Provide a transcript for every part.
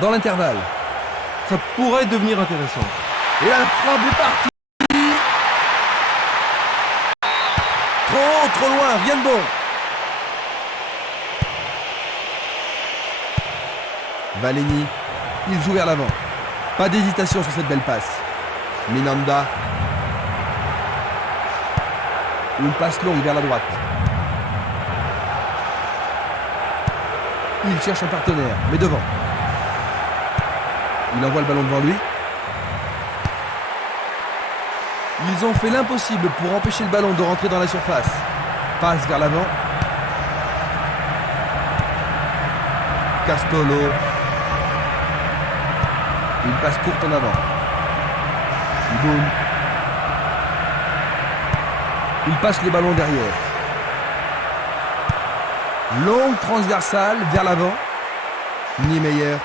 Dans l'intervalle. Ça pourrait devenir intéressant. Et la frappe est partie. Trop loin, rien de bon. Valeni, il joue vers l'avant. Pas d'hésitation sur cette belle passe. Minanda. Une passe longue vers la droite. Il cherche un partenaire, mais devant. Il envoie le ballon devant lui. Ils ont fait l'impossible pour empêcher le ballon de rentrer dans la surface. Passe vers l'avant. Castolo. Une passe courte en avant. Boum. Il passe le ballon derrière. Longue transversale vers l'avant. Niemeyer.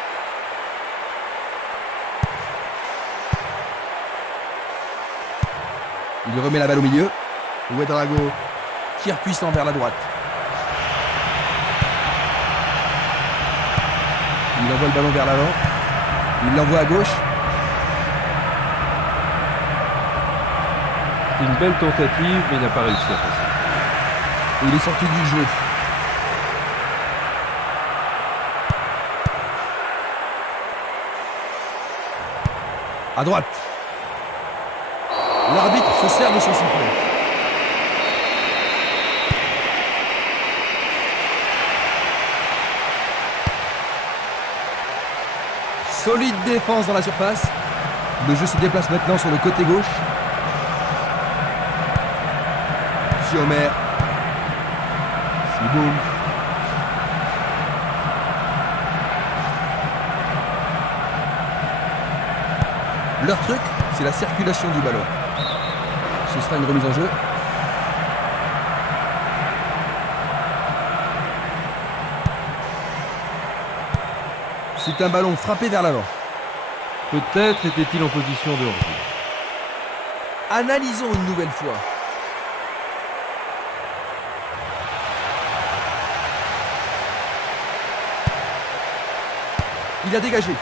Il remet la balle au milieu. Ouedraogo. Tir puissant vers la droite. Il envoie le ballon vers l'avant. Il l'envoie à gauche. C'est une belle tentative, mais il n'a pas réussi à passer. Il est sorti du jeu. À droite. L'arbitre se sert de son sifflet. Solide défense dans la surface. Le jeu se déplace maintenant sur le côté gauche. Siomer. Siboum. Leur truc, c'est la circulation du ballon. Ce sera une remise en jeu. C'est un ballon frappé vers l'avant. Peut-être était-il en position de hors-jeu. Analysons une nouvelle fois. Il a dégagé.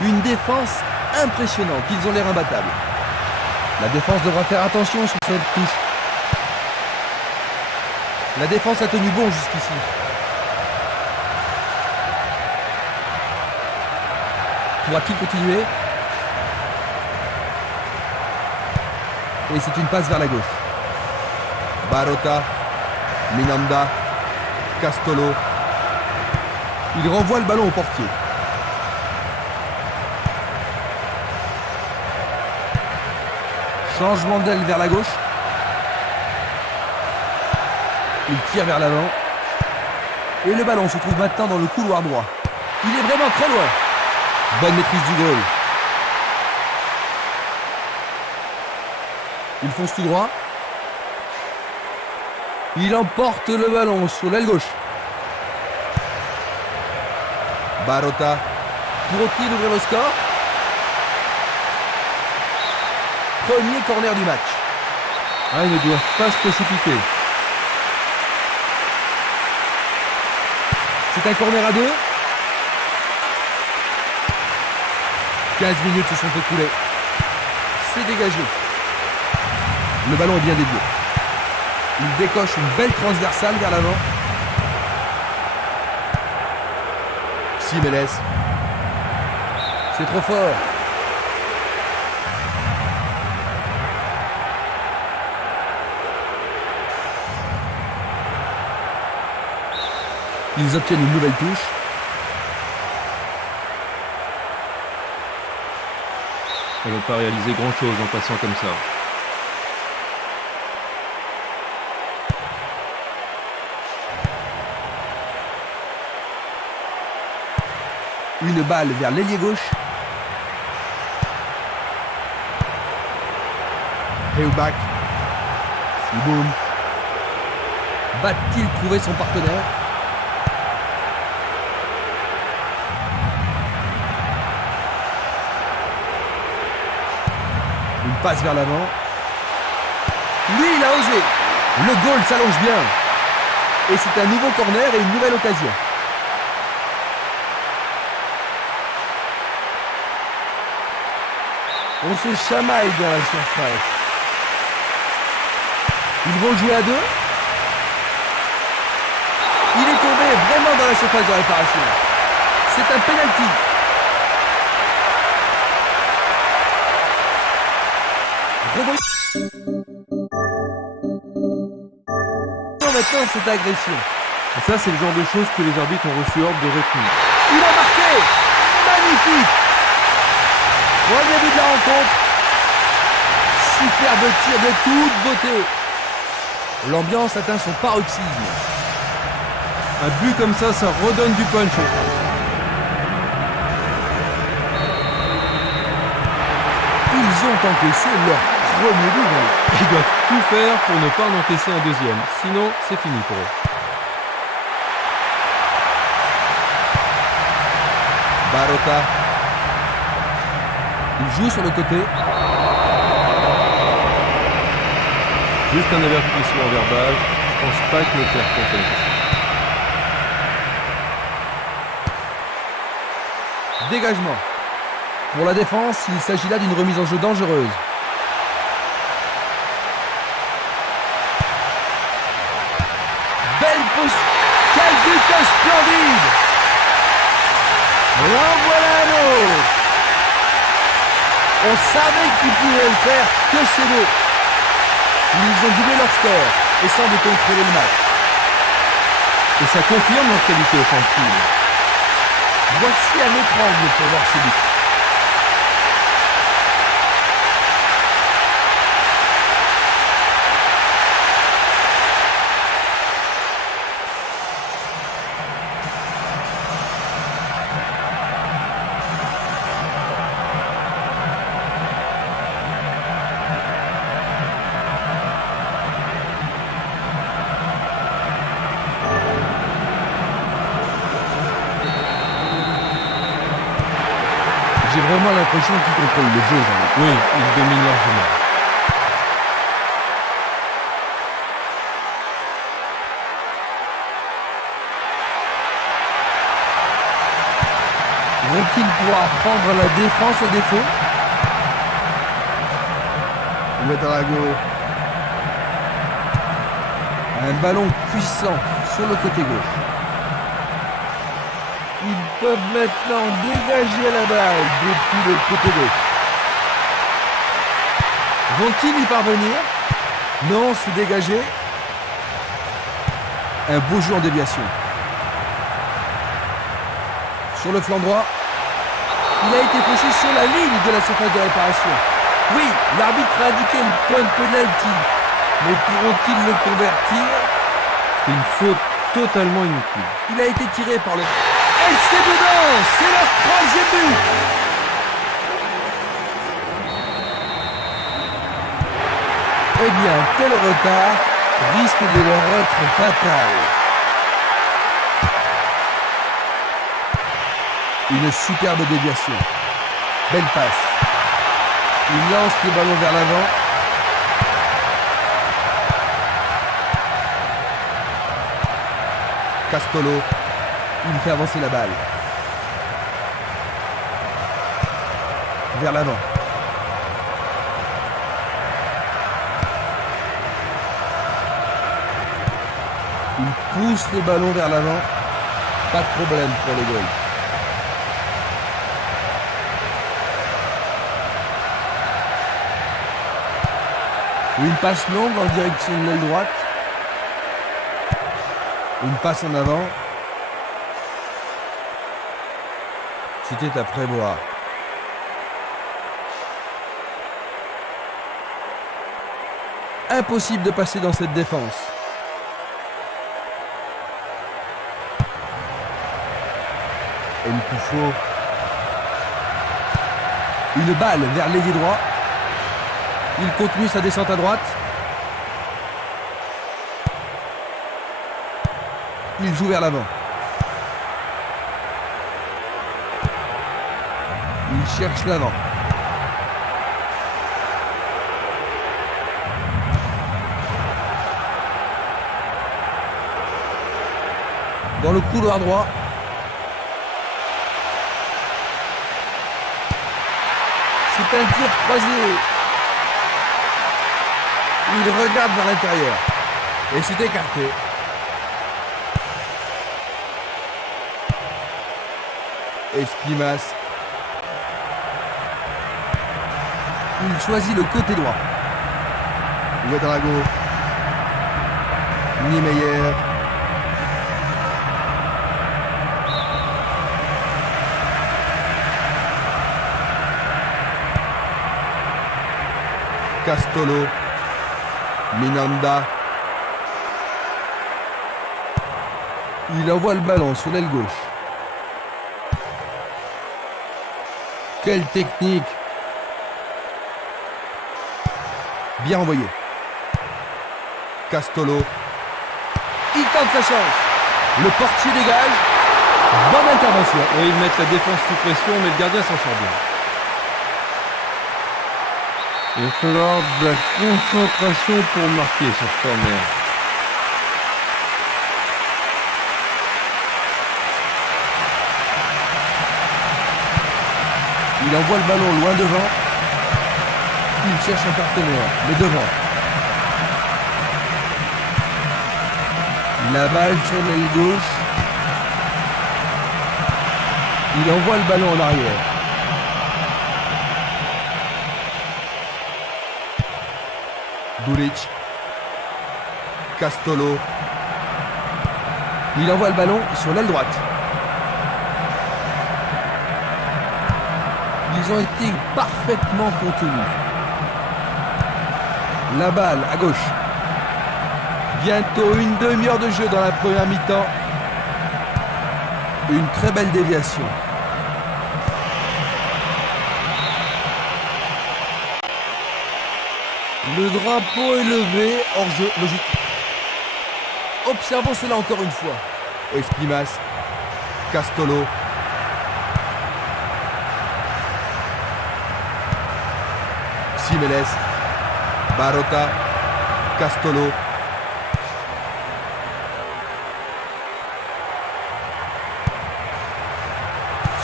Une défense impressionnante. Ils ont l'air imbattables. La défense devra faire attention sur cette touche. La défense a tenu bon jusqu'ici. Pourra-t-il continuer? Et c'est une passe vers la gauche. Barota, Minanda, Castolo. Il renvoie le ballon au portier. Changement d'aile vers la gauche. Il tire vers l'avant. Et le ballon se trouve maintenant dans le couloir droit. Il est vraiment très loin. Bonne maîtrise du goal. Il fonce tout droit. Il emporte le ballon sur l'aile gauche. Barota. Pourront-ils ouvrir le score? Premier corner du match. Ah, ils ne doivent pas se précipiter. C'est un corner à deux. 15 minutes se sont écoulées. C'est dégagé. Le ballon est bien dévié. Il décoche une belle transversale vers l'avant. Simeles. C'est trop fort. Ils obtiennent une nouvelle touche. On ne va pas réaliser grand-chose en passant comme ça. Une balle vers l'ailier gauche. Heubach. Siboum. Va-t-il trouver son partenaire? Une passe vers l'avant. Lui, il a osé. Le goal s'allonge bien. Et c'est un nouveau corner et une nouvelle occasion. On se chamaille dans la surface. Ils vont jouer à deux. Il est tombé vraiment dans la surface de réparation. C'est un penalty. Maintenant cette agression. Et ça, c'est le genre de choses que les arbitres ont reçu ordre de retenir. Il a marqué. Magnifique. Premier but de la rencontre. Superbe tir de toute beauté. L'ambiance atteint son paroxysme. Un but comme ça redonne du punch. Ils ont encaissé leur premier but. Ils doivent tout faire pour ne pas en encaisser un deuxième. Sinon, c'est fini pour eux. Barota. Il joue sur le côté. Juste un avertissement verbal. Je pense pas que le père comprenne ça. Dégagement. Pour la défense, il s'agit là d'une remise en jeu dangereuse. Belle pose. Quel but splendide. En voilà un autre. On savait qu'ils pouvaient le faire, que c'est beau. Ils ont doublé leur score et semblent contrôler le match. Et ça confirme leur qualité offensive. Voici un autre angle pour voir ce but. J'ai vraiment l'impression qu'il contrôle le jeu, Jean-Luc. Oui, il domine largement. Vont-ils pouvoir prendre la défense au défaut? Ouedraogo. Un ballon puissant sur le côté gauche. Ils peuvent maintenant dégager la balle depuis le côté gauche. Vont-ils y parvenir? Non, c'est dégagé. Un beau jeu en déviation. Sur le flanc droit, il a été poussé sur la ligne de la surface de réparation. Oui, l'arbitre a indiqué une pointe penalty. Mais pourront-ils le convertir? C'est une faute totalement inutile. Il a été tiré par le... Et c'est dedans! C'est leur troisième but! Eh bien, tel retard risque de leur être fatal. Une superbe déviation. Belle passe. Il lance le ballon vers l'avant. Castolo. Il fait avancer la balle. Vers l'avant. Il pousse le ballon vers l'avant. Pas de problème pour les goals. Une passe longue en direction de l'aile droite. Une passe en avant. C'était à prévoir. Impossible de passer dans cette défense. Nkufo. Une balle vers l'ailier droit. Il continue sa descente à droite. Il joue vers l'avant. Il cherche l'avant. Dans le couloir droit. C'est un tir croisé. Il regarde vers l'intérieur. Et c'est écarté. Esquimas. Il choisit le côté droit. Ouedraogo. Niemeyer. Castolo. Minanda. Il envoie le ballon sur l'aile gauche. Quelle technique! Bien envoyé. Castolo. Il tente sa chance. Le portier dégage. Bonne intervention. Oui, ils mettent la défense sous pression, mais le gardien s'en sort bien. Il va falloir de la concentration pour marquer sur ce corner. Il envoie le ballon loin devant. Il cherche un partenaire, mais devant. La balle sur l'aile gauche. Il envoie le ballon en arrière. Buric. Castolo. Il envoie le ballon sur l'aile droite. Ils ont été parfaitement contenus. La balle à gauche. Bientôt une demi-heure de jeu dans la première mi-temps. Une très belle déviation. Le drapeau est levé, hors jeu, logique. Observons cela encore une fois. Esquimas. Castolo. Simeles. Barota. Castolo.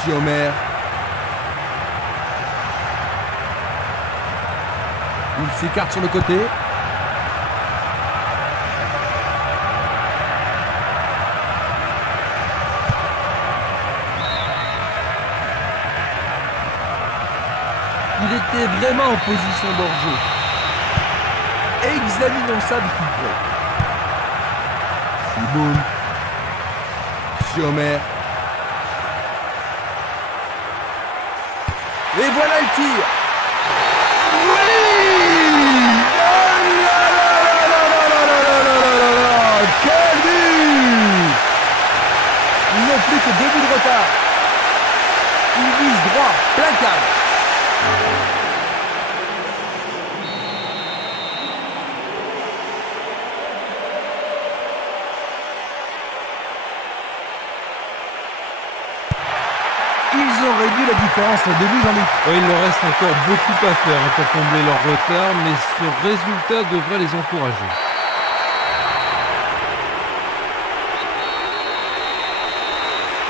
Siomer. Il s'écarte sur le côté. Il était vraiment en position d'hors-jeu. Examinons ça de plus près. Chiboun. Siomer. Et voilà le tir. Oui! Quel but! Ils n'ont plus que 2 buts de retard. Ils visent droit, plein cadre. Ils ont réduit la différence au début, Jean-Luc. Oui, il leur reste encore beaucoup à faire pour combler leur retard, mais ce résultat devrait les encourager.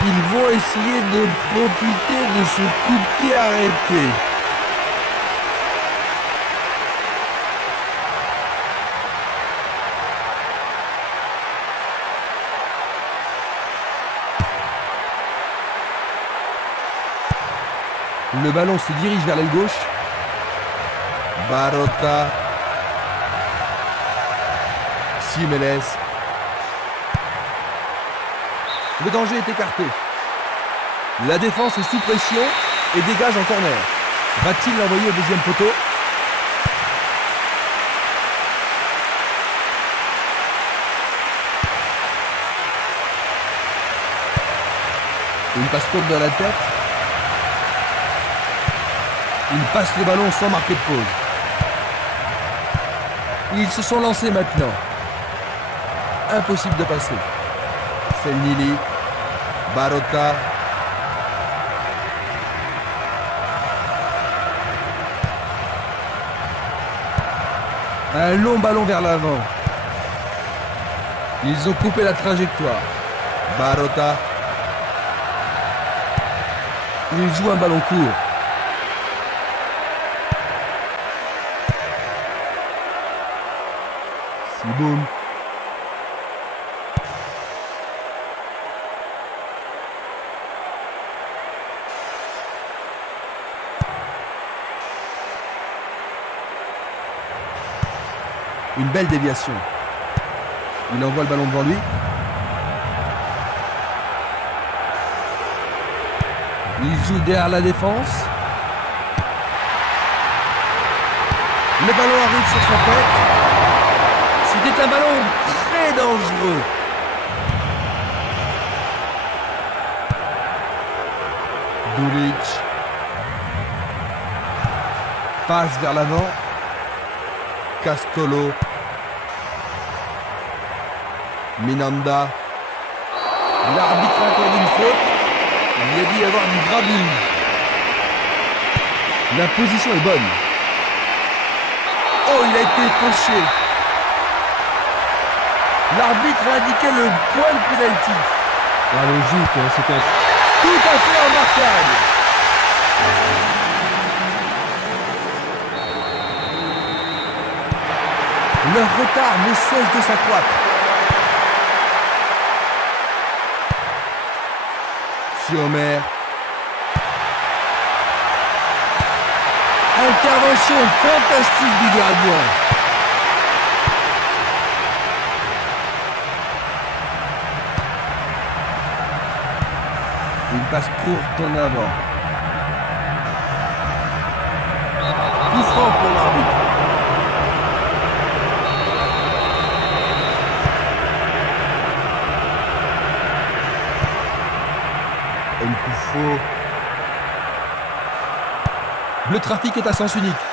Ils vont essayer de profiter de ce coup de pied arrêté. Le ballon se dirige vers l'aile gauche. Barota. Simeles. Le danger est écarté. La défense est sous pression et dégage en corner. Va-t-il l'envoyer au deuxième poteau? Une passe courte dans la tête. Il passe le ballon sans marquer de pause. Ils se sont lancés maintenant. Impossible de passer. Selnili. Barota. Un long ballon vers l'avant. Ils ont coupé la trajectoire. Barota. Il joue un ballon court. Chiboum. Une belle déviation. Il envoie le ballon devant lui. Il joue derrière la défense. Le ballon arrive sur sa tête. C'était un ballon très dangereux. Dulic passe vers l'avant. Castolo. Minanda. L'arbitre accorde une faute. Il a dit y avoir du grabuge. La position est bonne. Oh, il a été fauché. L'arbitre a indiqué le point de pénalty. Ah, logique, hein, c'était Tout à fait remarquable. Leur retard ne cesse de s'accroître. Sommer. Intervention fantastique du gardien. Une passe courte en avant. Coup franc pour l'arbitre. Un coup faux. Le trafic est à sens unique.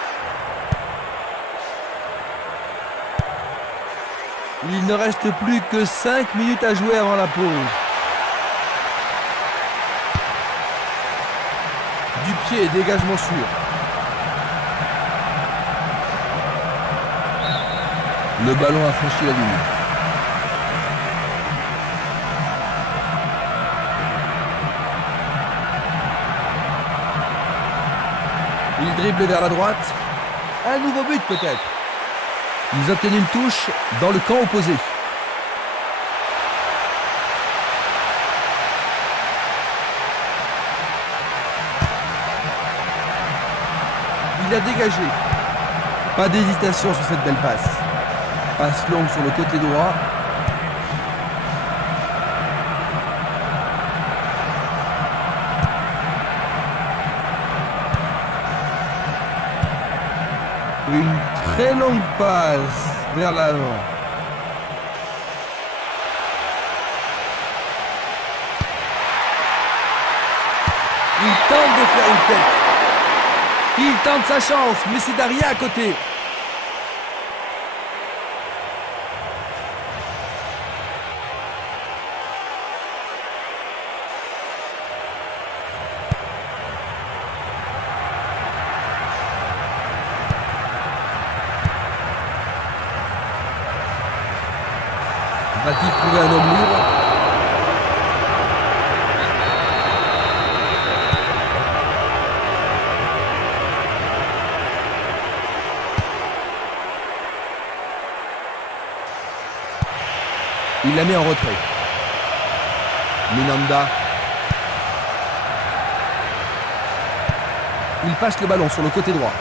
Il ne reste plus que 5 minutes à jouer avant la pause. Du pied, dégagement sûr. Le ballon a franchi la ligne. Il dribble vers la droite. Un nouveau but peut-être. Ils obtiennent une touche dans le camp opposé. Il a dégagé. Pas d'hésitation sur cette belle passe. Passe longue sur le côté droit. Une très longue passe vers l'avant. Il tente de faire une tête. Il tente sa chance, mais c'est Daria à côté. Va-t-il trouver un homme libre? Il la met en retrait. Minanda. Il passe le ballon sur le côté droit.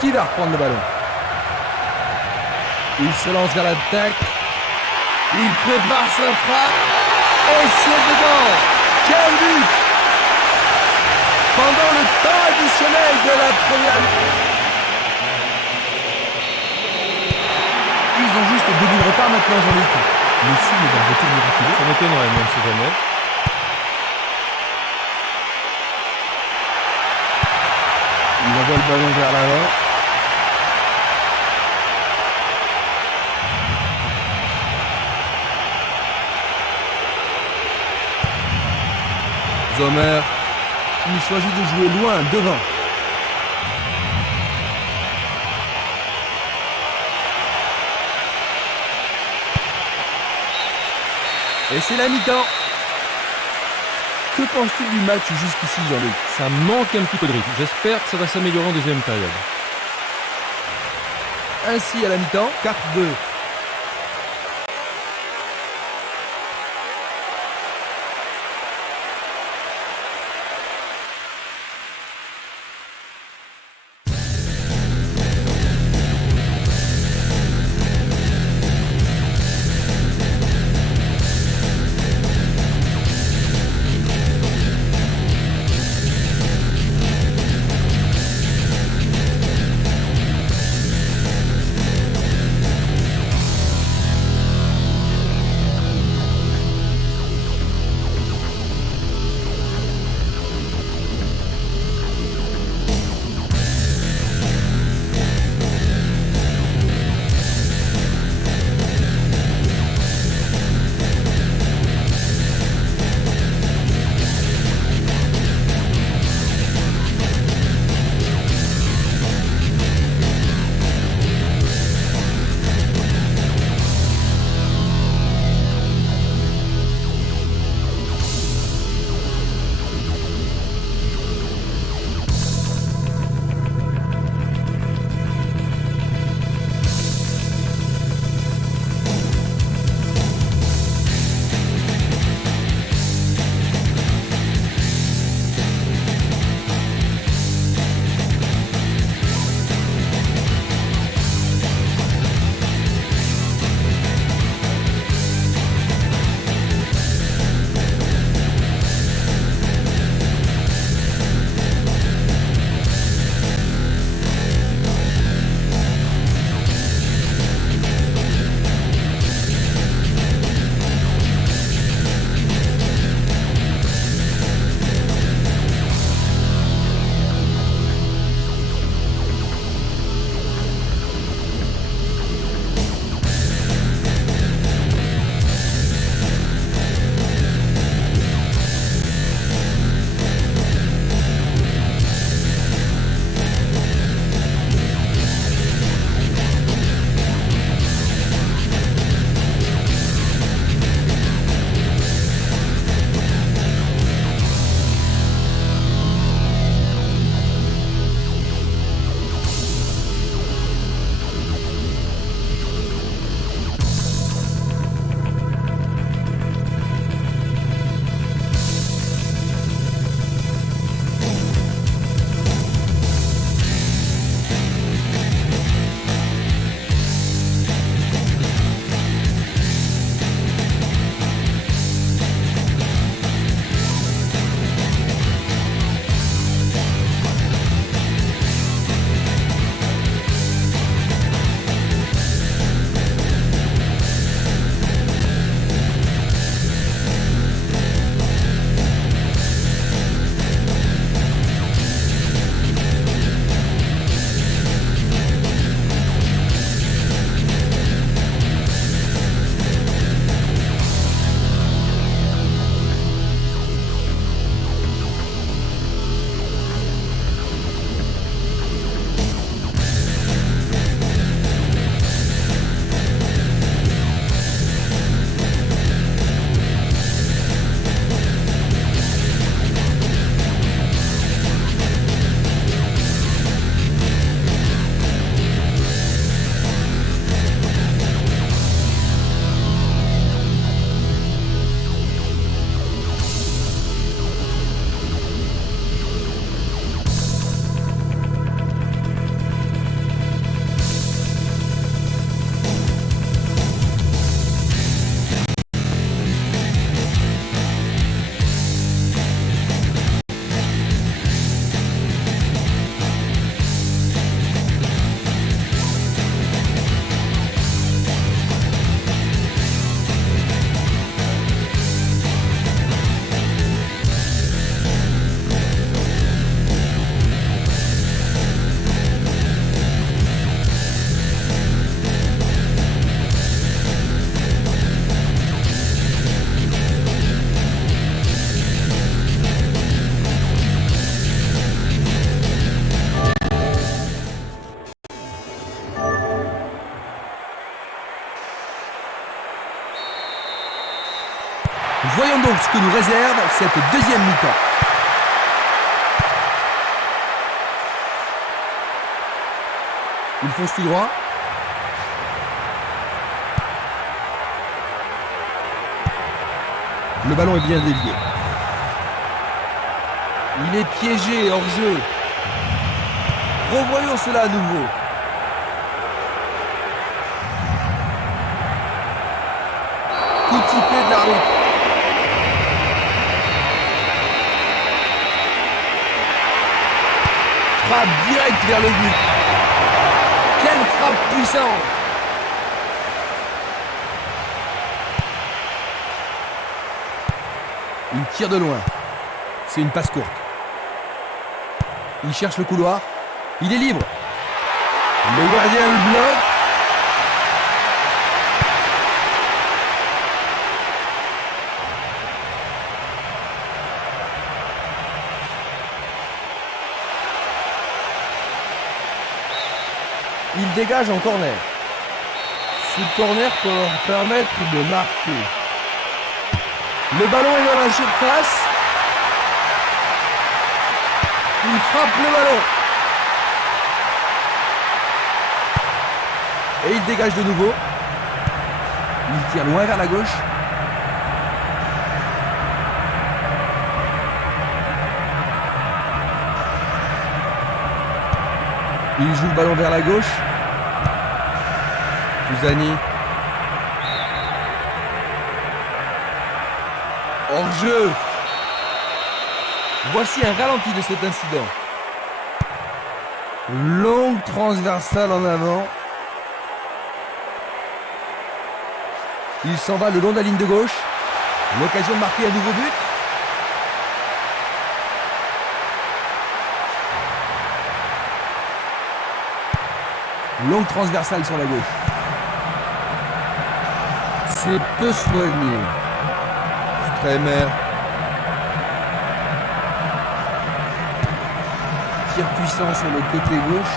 Qui va reprendre le ballon? Il se lance vers l'attaque. Il prépare sa frappe. Et c'est dedans. Quel but! Pendant le temps additionnel de la première. Ils ont juste 2 buts de retard maintenant, Jean-Luc. Mais si, mais dans le retour miraculeux. Ça m'étonnerait, même si jamais. Il envoie le ballon vers l'avant. Sommer, il choisit de jouer loin, devant. Et c'est la mi-temps. Que penses-tu du match jusqu'ici, Jean-Luc? Ça manque un petit peu de rythme. J'espère que ça va s'améliorer en deuxième période. Ainsi, à la mi-temps, 4-2. Voyons donc ce que nous réserve cette deuxième mi-temps. Il fonce tout droit. Le ballon est bien dévié. Il est piégé hors jeu. Revoyons cela à nouveau. Coup de sifflet de l'arbitre. Frappe directe vers le but. Quelle frappe puissante! Il tire de loin. C'est une passe courte. Il cherche le couloir. Il est libre. Le gardien le bloque. Il dégage en corner. Ce corner peut leur permettre de marquer. Le ballon est dans la surface. Il frappe le ballon. Et il dégage de nouveau. Il tire loin vers la gauche. Il joue le ballon vers la gauche. Touzani. Hors jeu. Voici un ralenti de cet incident. Longue transversale en avant. Il s'en va le long de la ligne de gauche. L'occasion de marquer un nouveau but. Longue transversale sur la gauche. C'est peu soigné. Kremer. Tir puissant sur le côté gauche.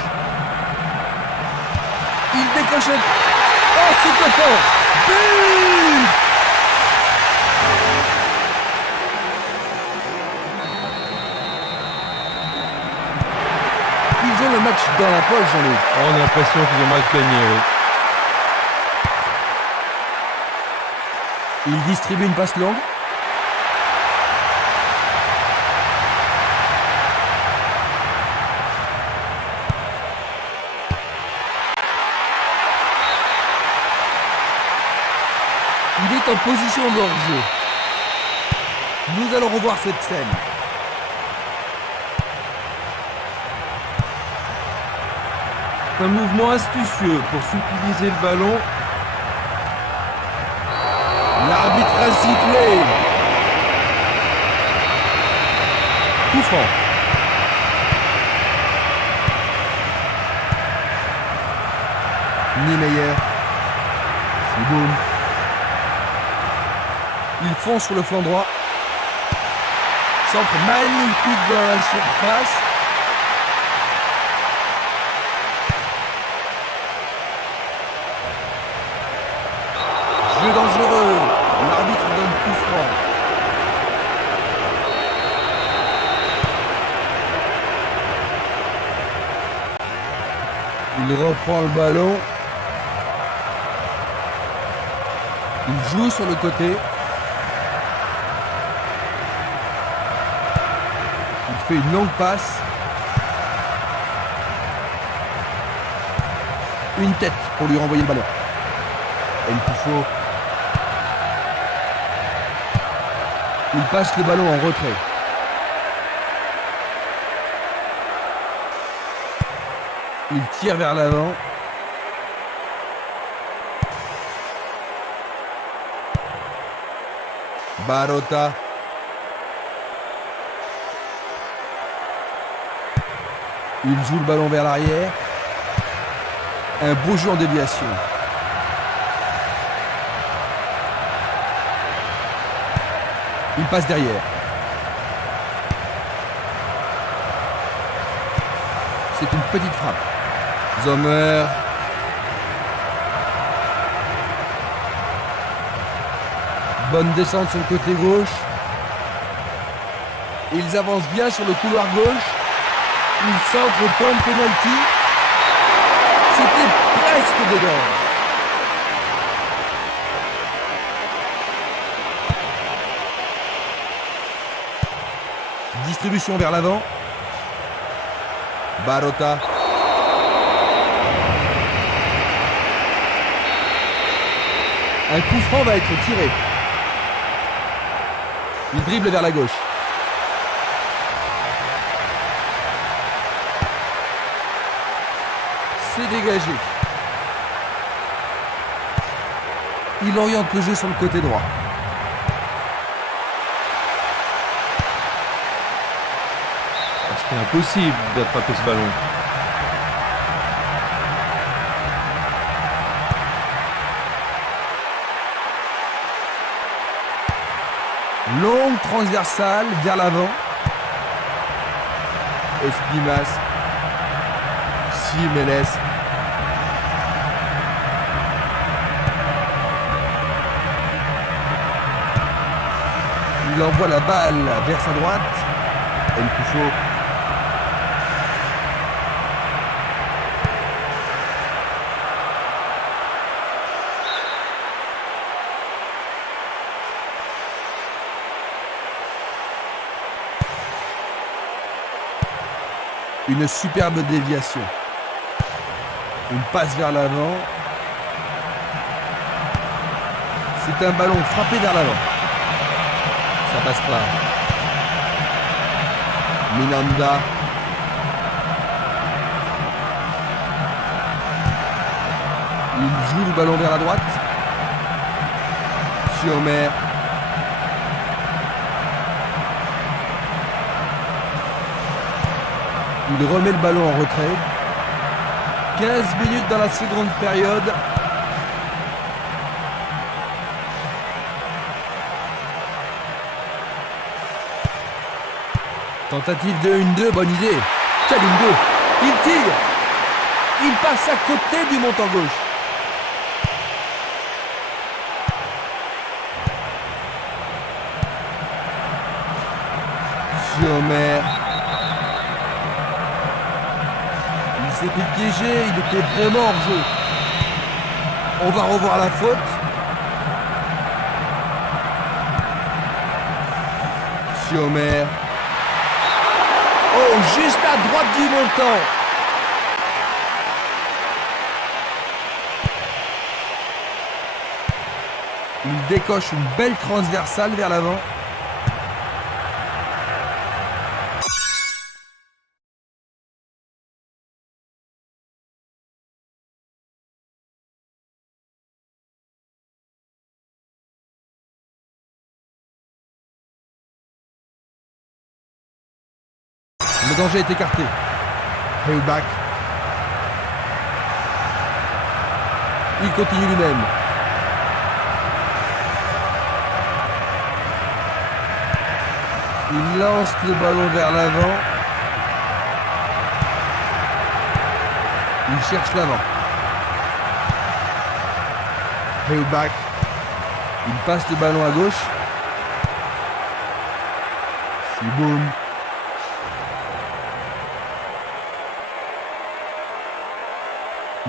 Il décoche. Oh, c'est fort. But! Ils ont le match dans la poche, Jean-Luc. On a l'impression qu'ils ont mal gagné, oui. Il distribue une passe longue. Il est en position de hors-jeu. Nous allons revoir cette scène. Un mouvement astucieux pour subtiliser le ballon. L'arbitre a sifflé. Coup franc. Niemeyer. Siboun. Il fonce sur le flanc droit. Centre magnifique dans la surface. Jeu dangereux. L'arbitre donne coup franc. Il reprend le ballon. Il joue sur le côté. Il fait une longue passe. Une tête pour lui renvoyer le ballon. El Pufo. Il passe le ballon en retrait. Il tire vers l'avant. Barota. Il joue le ballon vers l'arrière. Un beau jeu en déviation. Il passe derrière. C'est une petite frappe. Sommer. Bonne descente sur le côté gauche. Ils avancent bien sur le couloir gauche. Ils centrent au point de pénalty. C'était presque dedans. Distribution vers l'avant. Barotta. Un coup franc va être tiré. Il dribble vers la gauche. C'est dégagé. Il oriente le jeu sur le côté droit. C'était impossible d'attraper ce ballon. Longue transversale vers l'avant. Espimas. Jiménez. Il envoie la balle vers sa droite. El Coucho. Une superbe déviation. Une passe vers l'avant. C'est un ballon frappé vers l'avant. Ça passe pas. Minanda. Il joue le ballon vers la droite. Chiomer. Il remet le ballon en retrait. 15 minutes dans la seconde période. Tentative de 1-2, bonne idée. Kalimbo, il tire. Il passe à côté du montant gauche. Chiomer. Il s'est fait piéger, il était vraiment hors jeu. On va revoir la faute. Chiomer. Oh, juste à droite du montant. Il décoche une belle transversale vers l'avant. Le danger est écarté. Hellback. Il continue lui-même. Il lance le ballon vers l'avant. Il cherche l'avant. Hellback. Il passe le ballon à gauche. Chiboum.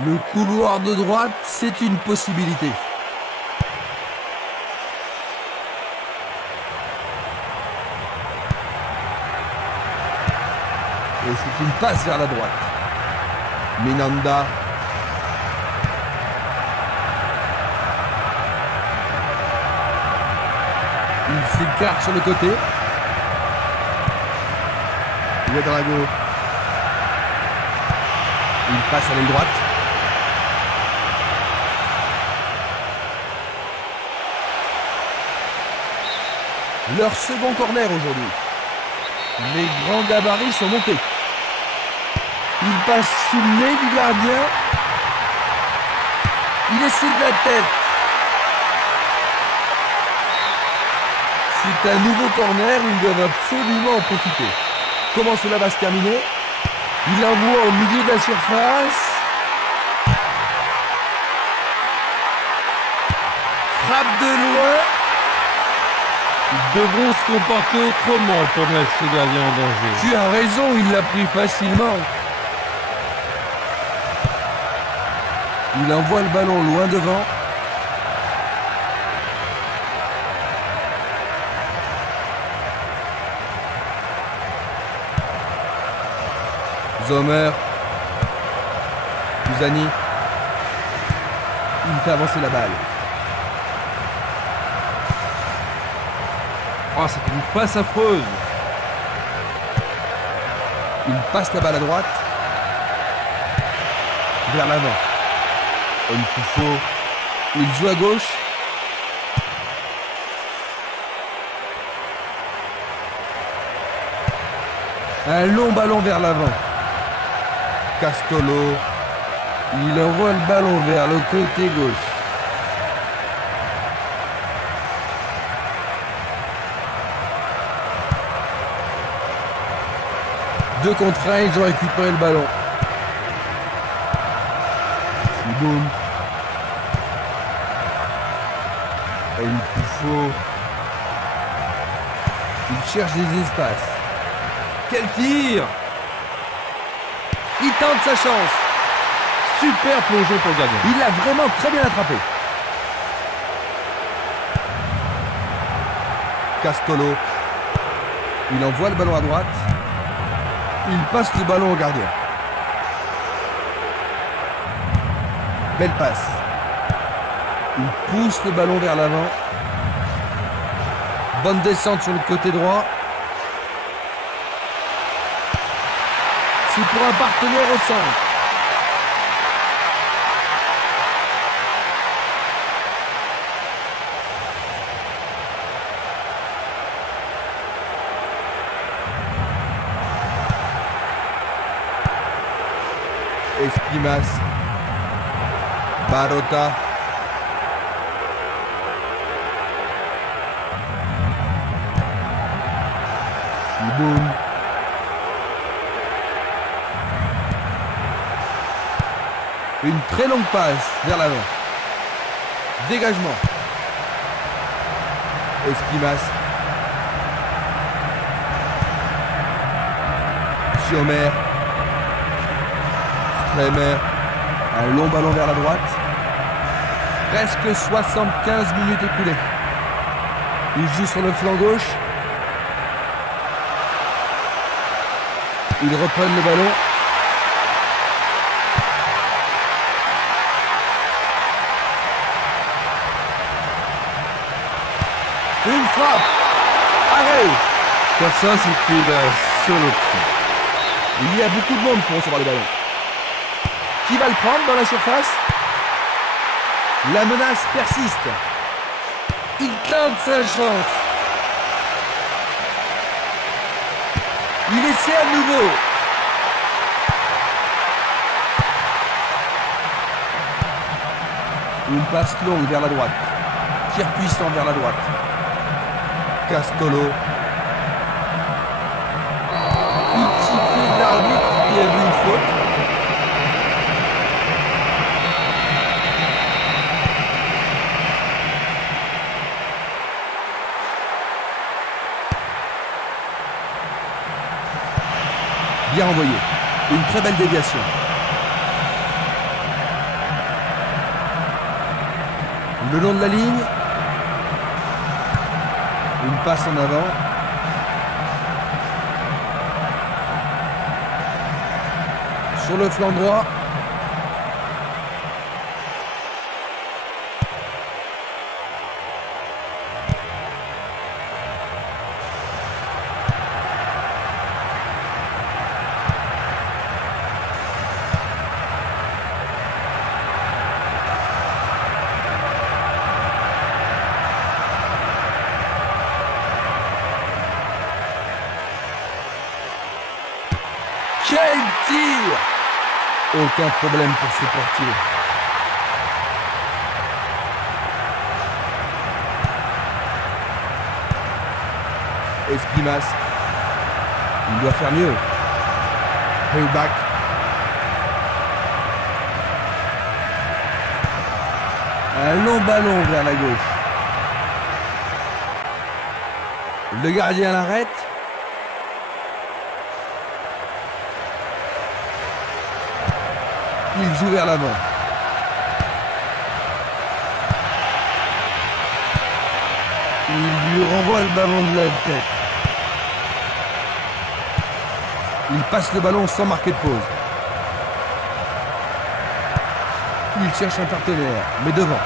Le couloir de droite, c'est une possibilité. Et c'est une passe vers la droite. Minanda. Il s'écarte sur le côté. Ouedraogo. Il passe à l'aile droite. Leur second corner aujourd'hui. Les grands gabarits sont montés. Il passe sous le nez du gardien. Il essaie de la tête. C'est un nouveau corner, ils doivent absolument en profiter. Comment cela va se terminer? Il envoie au milieu de la surface. Frappe de loin. Ils devront se comporter autrement pour mettre ce gardien en danger. Tu as raison, il l'a pris facilement. Il envoie le ballon loin devant. Zomer. Bouzani. Il fait avancer la balle. Oh, c'est une passe affreuse. Il passe la balle à droite. Vers l'avant. Nkufo. Il joue à gauche. Un long ballon vers l'avant. Castolo. Il envoie le ballon vers le côté gauche. Deux contre un, ils ont récupéré le ballon. Boum. Nkufo. Il cherche des espaces. Quel tir! Il tente sa chance. Super plongeon pour le gardien. Il l'a vraiment très bien attrapé. Castolo. Il envoie le ballon à droite. Il passe le ballon au gardien. Belle passe. Il pousse le ballon vers l'avant. Bonne descente sur le côté droit. C'est pour un partenaire au centre. Esquimas. Barota. Chiboum. Une très longue passe vers l'avant. Dégagement. Esquimas. Schiomer. Kremer. Un long ballon vers la droite. Presque 75 minutes écoulées. Il joue sur le flanc gauche. Ils reprennent le ballon. Une frappe. Arrêt. Faire ça, c'est la seule option. Il y a beaucoup de monde pour recevoir le ballon. Qui va le prendre dans la surface? La menace persiste. Il tente sa chance. Il essaie à nouveau. Une passe longue vers la droite. Tir puissant vers la droite. Castolo. Il siffle l'arbitre qui a vu une faute. Bien envoyé. Une très belle déviation. Le long de la ligne. Une passe en avant. Sur le flanc droit. Quel tir! Aucun problème pour ce portier. Esquimas. Il doit faire mieux. Payback. Un long ballon vers la gauche. Le gardien l'arrête. Il joue vers l'avant. Il lui renvoie le ballon de la tête. Il passe le ballon sans marquer de pause. Il cherche un partenaire, mais devant.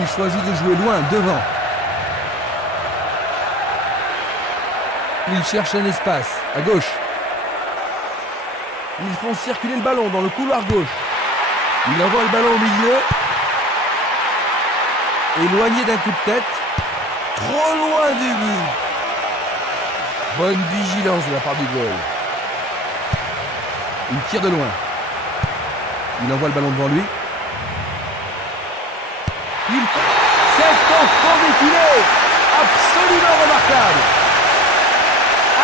Il choisit de jouer loin, devant. Il cherche un espace, à gauche. Ils font circuler le ballon dans le couloir gauche. Il envoie le ballon au milieu. Éloigné d'un coup de tête. Trop loin du but. Bonne vigilance de la part du goal. Il tire de loin. Il envoie le ballon devant lui. C'est encore défilé. Absolument remarquable.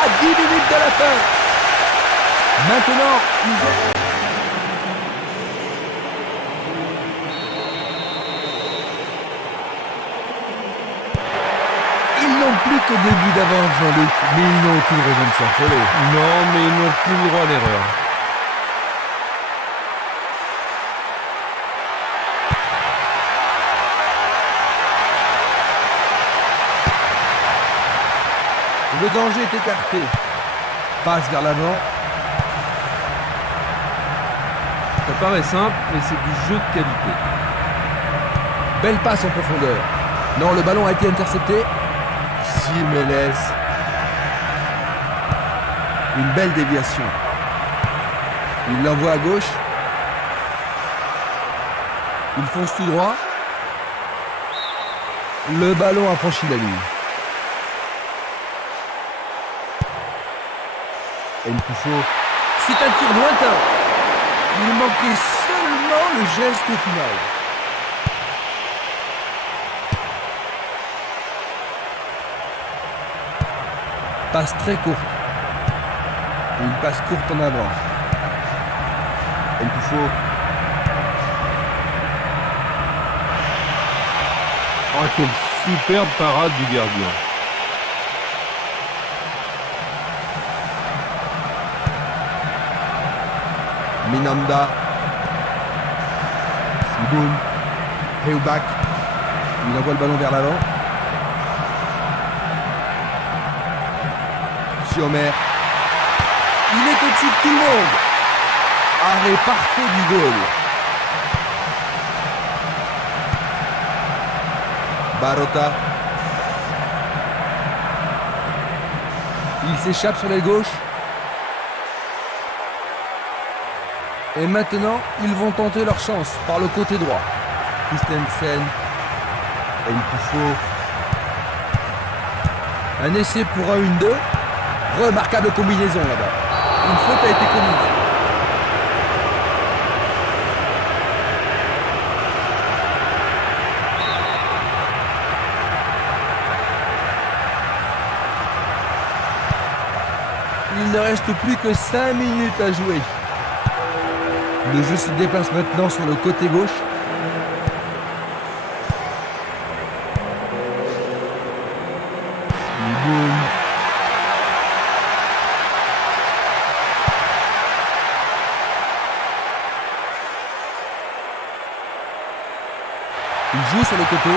À 10 minutes de la fin. Maintenant, ils n'ont plus que 2 buts d'avance, Jean-Luc, mais ils n'ont aucune raison de s'affoler. Non, mais ils n'ont plus le droit à l'erreur. Le danger est écarté. Passe vers l'avant. Ça paraît simple, mais c'est du jeu de qualité. Belle passe en profondeur. Non, le ballon a été intercepté. Jiménez. Une belle déviation. Il l'envoie à gauche. Il fonce tout droit. Le ballon a franchi la ligne. Nkouffo. C'est un tir lointain. Il manquait seulement le geste final. Passe très courte. Une passe courte en avant. Nkouffo. Oh, quelle superbe parade du gardien. Minanda. Siboun. Heubach. Il envoie le ballon vers l'avant. Siomer. Il est au-dessus de tout le monde. Arrêt parfait du goal. Barota. Il s'échappe sur l'aile gauche. Et maintenant, ils vont tenter leur chance par le côté droit. Christensen. Nkouffo. Un essai pour un 1-2. Remarquable combinaison là-bas. Une faute a été commise. Il ne reste plus que 5 minutes à jouer. Le jeu se déplace maintenant sur le côté gauche. Boum. Il joue sur le côté.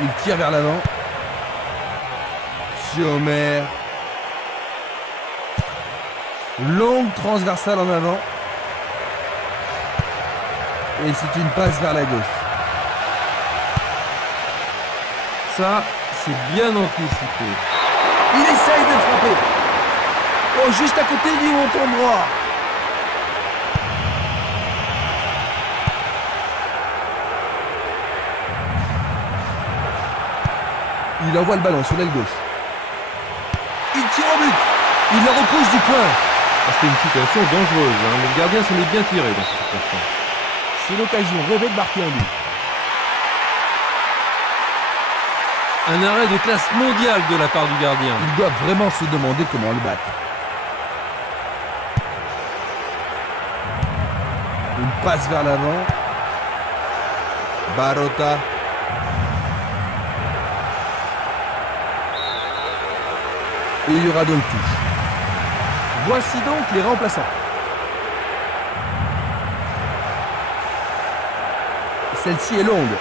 Il tire vers l'avant. Siomer. Longue transversale en avant. Et c'est une passe vers la gauche. Ça, c'est bien anticipé. Il essaye de frapper. Oh, juste à côté du monton droit. Il envoie le ballon sur l'aile gauche. Il tire au but. Il le repousse du coin. Ah, c'était une situation dangereuse, hein. Le gardien s'en est bien tiré dans cette circonstance. C'est l'occasion rêvée de marquer un but. Un arrêt de classe mondiale de la part du gardien. Ils doivent vraiment se demander comment le battre. Une passe vers l'avant. Barota. Et il y aura donc touche. Voici donc les remplaçants. Celle-ci est longue.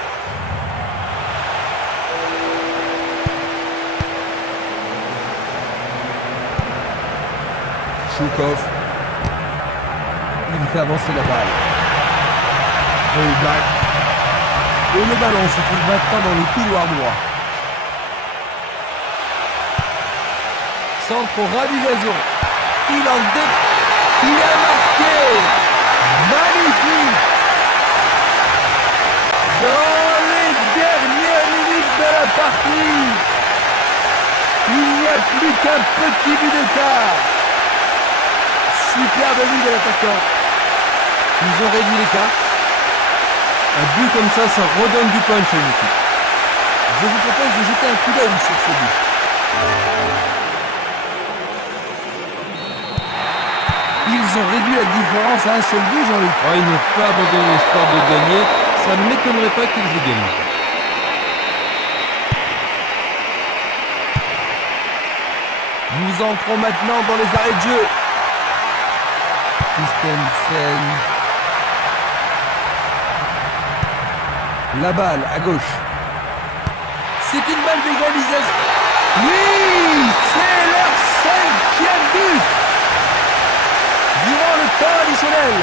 Choukov. Il fait avancer la balle. Et le ballon se trouve maintenant dans le couloir droit. Centre au ras du gazon. Il a marqué. Magnifique. Dans les dernières minutes de la partie, il n'y a plus qu'un petit but d'écart. Superbe but de l'attaquant. Ils ont réduit l'écart. Un but comme ça redonne du punch à une équipe. Je vous propose de jeter un coup d'œil sur ce but. Ils ont réduit la différence à un seul but, Jean-Luc. Ils n'ont pas abandonné l'espoir de gagner. Ça ne m'étonnerait pas qu'ils aient gagné. Nous entrons maintenant dans les arrêts de jeu. Christensen. La balle à gauche. C'est une balle d'égalisation. Oui, c'est leur 5e but durant le temps additionnel.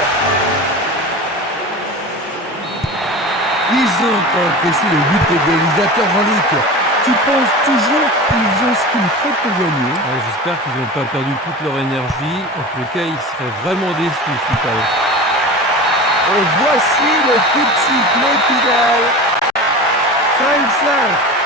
Ils ont encaissé le but égalisateur, Jean-Luc. Tu penses toujours qu'ils ont ce qu'il faut pour gagner? J'espère qu'ils n'ont pas perdu toute leur énergie. En tout cas, ils seraient vraiment déçus si pas. Et voici le coup de sifflet final. 5-5.